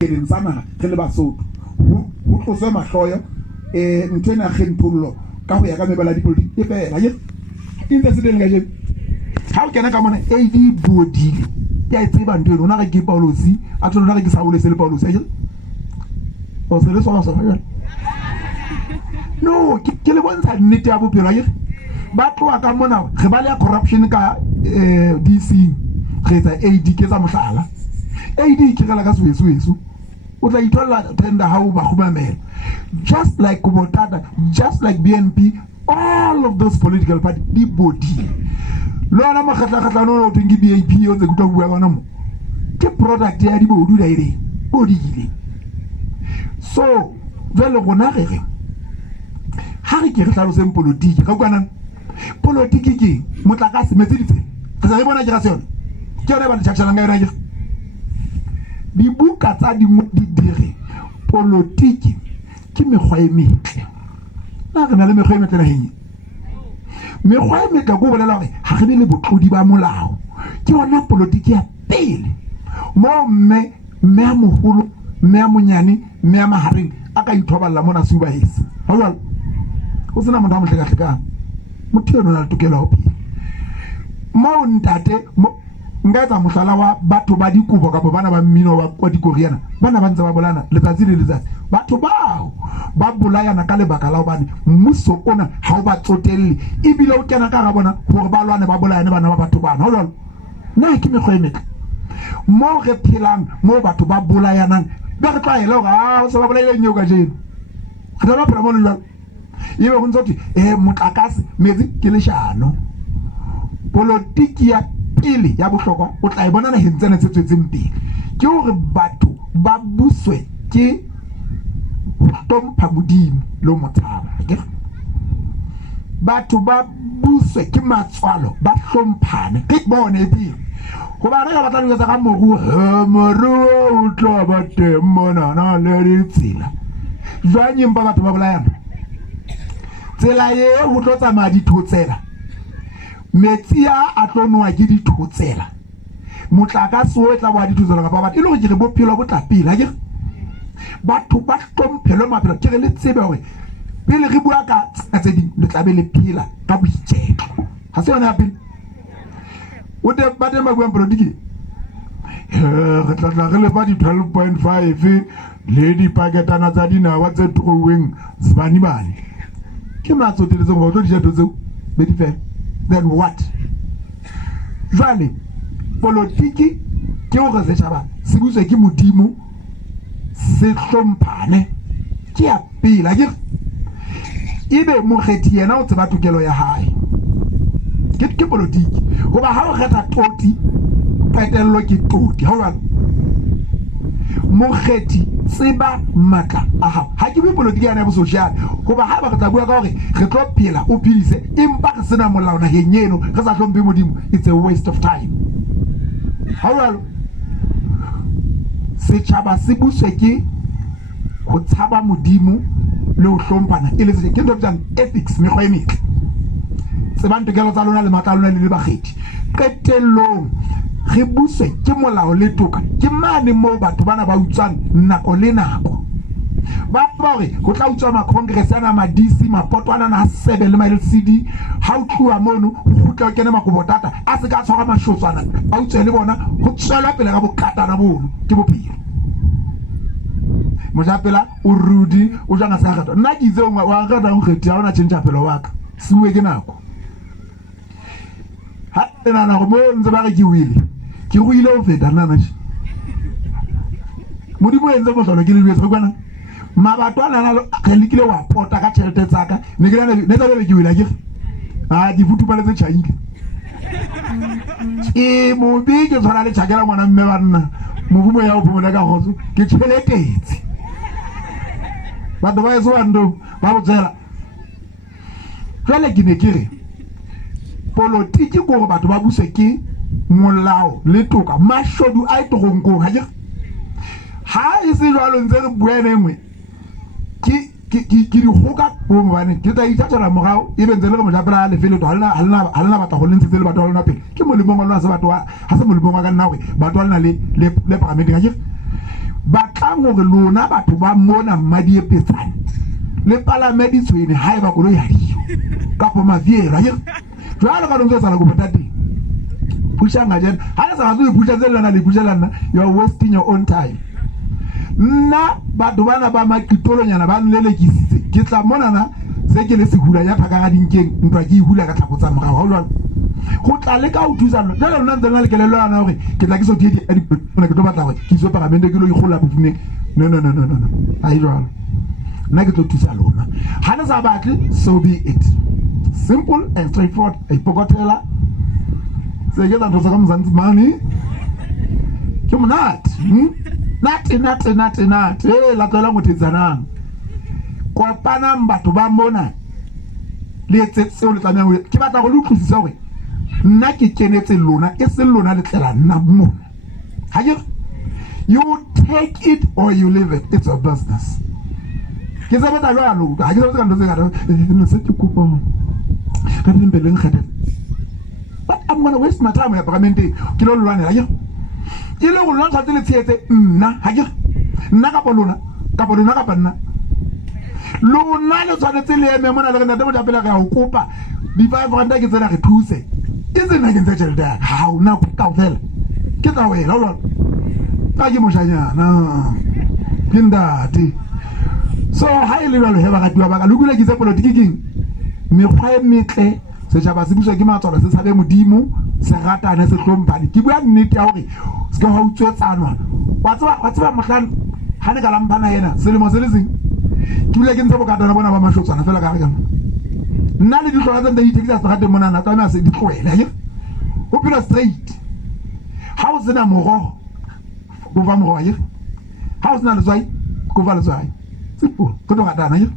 Ke sana re le Basotho ho tloswe mahloyo ntwe na kgenthollo ka ho ya ka mebala dipolitiki e fela ye intse se deng ga je ha o kena ka mona AD bodile ya tseba ntwe rona ga ke Paulosi a tsona ga ke sa ole se le Paulosi ye o se le sona sa ya no ke le bontsha nnete ya bophelo ye ba tloa ka mona re ba le corruption ka DC re tsa AD ke tsa mohlala AD ke gala ka sewesu o tla ithola tenda ha o ba khumamela just like Kubotata, just like BNP, all of those political parties di body lona ma khatla no tingi BNP o tse kutwa bua bana mo ke product ya di bodu da ire body ile so vele gona re ha re ke re tlalo sem politiki ka kwana politiki ke motlakase metseditse re sa re bona generation ke yona ba tshakshana nga ira di buka tsa di dire politiki ke mekgwa e metle na re na le mekgwa e metle na henye mekgwa e metle go bolela hore ha re le botlodi ba molao ke yona politiki ya pele mo mme a moholo mme a monyane mme a mahareng aka ithoballa mona se ba hese ha jwale o sena motho a mohleka motho eno na tokelo ho pele mo ntate ngaetsa mohlala wa batho ba dikubo ka bana ba mmino wa dikoriana bana ba ntse ba bolana letsatsi le letsatsi batho bao ba bolayana ka lebaka la hobane mmuso ona ha o ba tsotelle ebile o kena ka ga bona hore ba lwane ba bolayane bana ba batho bana ho jwalo na ke mekgwa e metle mo re phelang mo batho ba bolayanang ba re tlaela hore o se ba bolayile nyeo ka jeno re ba phela mo le jwalo ebe go ntse motlakase metsi ke leshano politiki ya pele ya bohlokwa o tla e bona na hentsena tse tswetseng pele ke hore batho ba buswe ke hlompha modimo lo motshaba batho ba buswe ke matswalo ba hlomphane ke bone pele go ba re ga batla ditsa ka moru o tla ba teng mona na le ditsela jwanyeng ba batho ba bolayana tsela ye ho tlo tsamaya dithotsela metsi a tlonwa ke dithotsela motlakase o tla ba dithotsela ka ba e le go ke re bophelo bo tla pila ke batho ba tlomphelo maphelo ke re le tsebe hore pele re bua ka tse ding le tla be le phila ka boitsheko ha se yona pele o de ba de magwe politiki re tla re le ba di 12.5 le di paketana tsa dinawa tse troweng zibani bani ke matsoteletse go tlo di jato tseo be di fela then what jwale politiki ke hore setjhaba se buswe ke modimo se hlomphane ke ya pela ke ebe mokgethi yena o tseba tokelo ya hae ke politiki goba ha o kgetha toti petello ke toti ha jwale mokgethi tseba matla a hao ha ke bue politiki yana ya bo social goba ha ba tla bua ka hore re tlo phela o philise empa re sena molao na henyeno re sa hlompe modimo it's a waste of time ha jwale setjhaba se buswe ke go tshaba modimo le ho hlomphana e le se ke ntho tsang ethics mekgwa e metle tseba ntokelo tsa lona le matla a lona le bakgethi qetellong re buswe ke molao le toka ke mane mo batho bana ba utswang nako le nako ba hore go tla utswa ma congress ana ma DC mapotwana na 7 le ma LCD ha o tluwa mono go tla kena makobotata a se ka tshwara mashotswana ba utswe le bona go tswela pele ga bokatana bono ke bophelo mojapela o rudi o jana sa gato nna ke itse wa rata go kgethi ha ona tšhentša pelo wa ka siwe ke nako ha nna go mo ntse ba re ke wile ke go ile o feta nna nna modimo entse mo hlolo ke le betse kwana mabato a nana ke lekile wa pota ka tšhelete tsaka ne tla be ke wile ke di futupaletse tšhaile ke mo be ke tshwana le tšhakela ngwana mme ba nna movumo ya o phomola ka gotso ke tšheletetse batho ba eso bando ba botsela jwale ke ne ke re politiki go batho ba buswe ke molao le toka mashodu a itogonko ha e se jwalo ntse re buene engwe ke di hoka bo mobane ke tla ithatela mogao e bentse le go mojapela le fele to halena batla go lentse le batho ba lona pele ke molemo wa lona se batho ha se molemo wa ka nna hore batho ba lena le paramedic ga ke ba kgang gore lona batho ba mona mmadi e petsane le palame ditshwene ha e ba koloi ya dio kapo maviera ye jwale ka ntse tsala go botate pusha ngajena ha le sa go pusha zelana le pusha lana you are wasting your own time nna batho bana ba makitolonyana ba nlelekisitse ke tla mona na se ke le sehula ya phaka ga dinkeng ntwa ke ihula ka tlhapotsa morago ha jwale go tla le ka o thusa lo jalo nna ntse nna le kelelo ana gore ke tla ke so die di bona ke tlo batla gore ke so paramente ke lo igola bofuneng no ha e jwalo nna ke tlo thusa lona ha le sa batle so be it simple and straightforward ipokotela se ke tla ntse ka mzanzi mani ke monate nate la tlola mothetsanang kopana batho ba mona le tsetseo le tsamaya ke batla go le utlwisisa gore nna ke kenetse lona e se lona le tlela nna mona ha ke you take it or you leave it, it's a business ke se batla jalo ha ke se ka ntse ka no se ke kopa ka dimbeleng khate but I'm gonna waste my time ya paramente ke lo lwana ha ke ile go lwana tsa le tsietse nna ha ke nna ka polona ka panna lona le tshwanetse le eme mona le ntate mo tapela ga o kopa di 500 ke tsena re thuse ke tsena ke ntse tšhelete ha o na ka fela ke tla wela lo ka ke moshanyana pindati so ha ile ba lo heba ga diwa ba ka lukula ke tse politiki keng mekgwa e metle se tšhaba se buswa ke matswalo se tshabe modimo se ratane se tlhompane ke bua nnete ya gore se ka ho utswetsanwa wa tseba mohlano ha ne ka lampana yena selemo se le seng ke bile ke ntse bokatana bona ba mashotsana fela ka ga nna le ditloga tse di tekisa se gate mona na tsama se di tloela ye o pila straight ha o sena moro go va moro ye ha o sena le tswai go va le tswai simple go tloga dana ye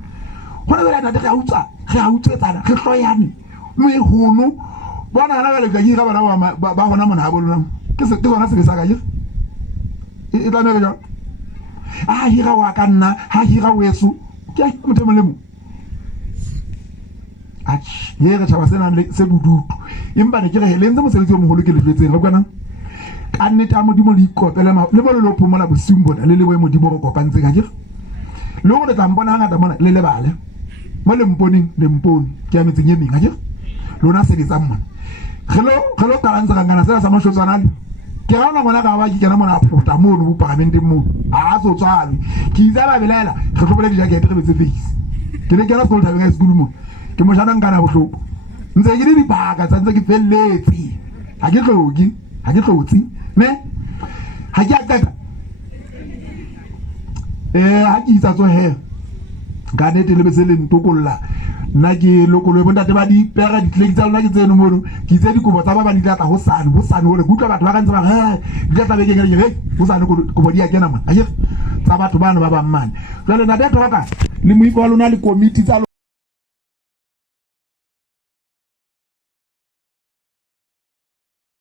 gona le ntate ga utswetsana ge hloyane mo e hono bona na le ga ga bana ba gona mona ha bolona ke sona se sa ga ye e tla me ga hira wa ka nna ha hira weso ke motho mo le mo ye re tšhaba sena le se bodutu empa ne ke re le ntse mosebetsi o mogolo ke le jwetseng ga kwana ka nnete a modimo le ikopele le mo le lo phomola bosiung bona le boe modimo go kopantseng ga ke le go le tla mbona ngata mona le lebale mo le mpone ke ya metseng e meng ga ke lona se ditsa mona ge lo talantse ga ngana se sa mashotsana ke ga ona ngwana ka ba ke kena mona a phota mo no paramente mo a so tswale ke itsa ba belela ge tlhopole di jacket re betse face ke le ke ra school thabeng school mo ke mo jana ngana bohloko ntse ke di baka tsa ntse ke felletse ha ke tlotsi ne ha ke akaka ha ke itsa tso he ga ne te le bese le ntokolla nna ke lokolo bo ntate ba di pera di tleki tsa lona ke tseno mono ke itse dikobo tsa ba ba di tla go sane hore gutla batho ba ka ntse ba di tla be ke re go sane go di a kena mona a tsa batho bana ba ba mmane jwale na detho ka le moipo wa lona le committee tsa